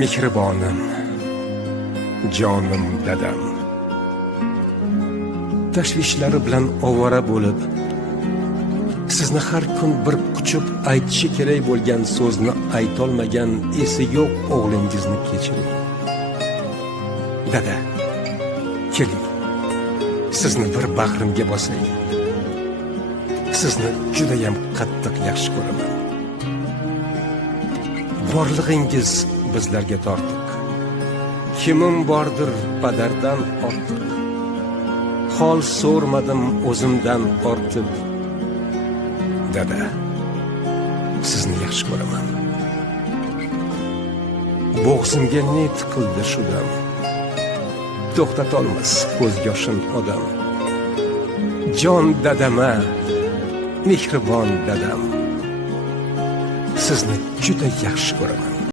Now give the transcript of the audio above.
mehribonim, jonim dadam. Tashvishlari bilan ovora bo'lib, sizni har kun bir quchib aytishi kerak bo'lgan so'zni aytolmagan esi yo'q o'g'lingizni kechiring. Dada, keling, sizni bir bag'rimga bosay. Sizni juda ham qattiq yaxshi ko'raman. Borlig'ingiz bizlarga tortiq. Kimim bordir padardan ortiq. Hol so'rmadim o'zimdan ortib. Dada, sizni yaxshi ko'raman. Bo'g'zimga ne tiqildi shu dam. To'xtatolmas ko'z yoshim odam. Jon dadama, mehribon dadam. Sizni juda yaxshi ko'raman.